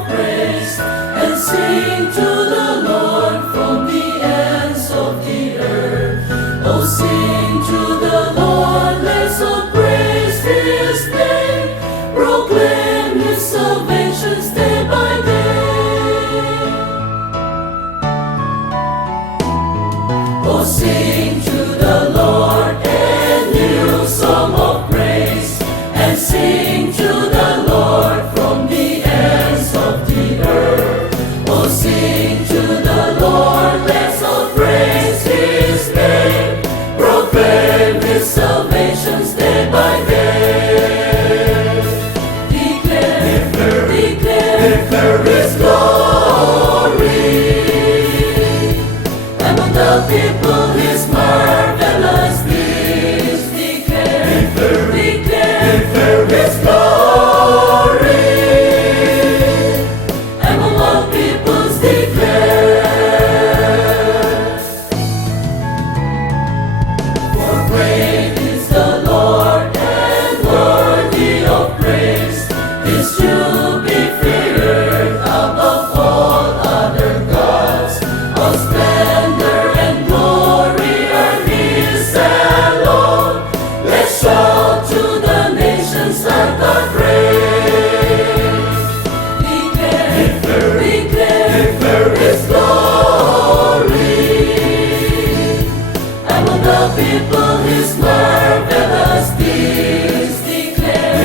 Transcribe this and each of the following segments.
of praise, and sing to the Lord from the ends of the earth. Oh, sing to the Lord, let's all praise His name, proclaim His salvation day by day. Oh, sing to the Lord a new song of praise, and sing to the Lord from the ends of the earth. Oh, sing to the Lord, let's all praise His name, proclaim His salvation day by day. Declare His glory among the people, His marvelous deeds. Declare His glory among all peoples. Declare, for great is the Lord and worthy of praise. Is to be feared above all other gods. All splendor and glory are His alone. Let's shout to the nations like our praise. Declare His glory among the people, His marvelous deeds. Declare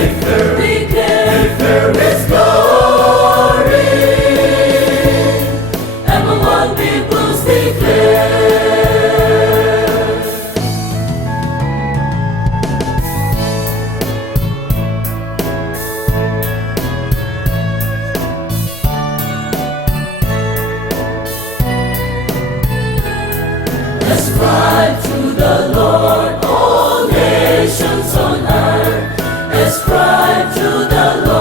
His glory among all peoples. Declare. Ascribe to the Lord all nations on earth. Ascribe to the Lord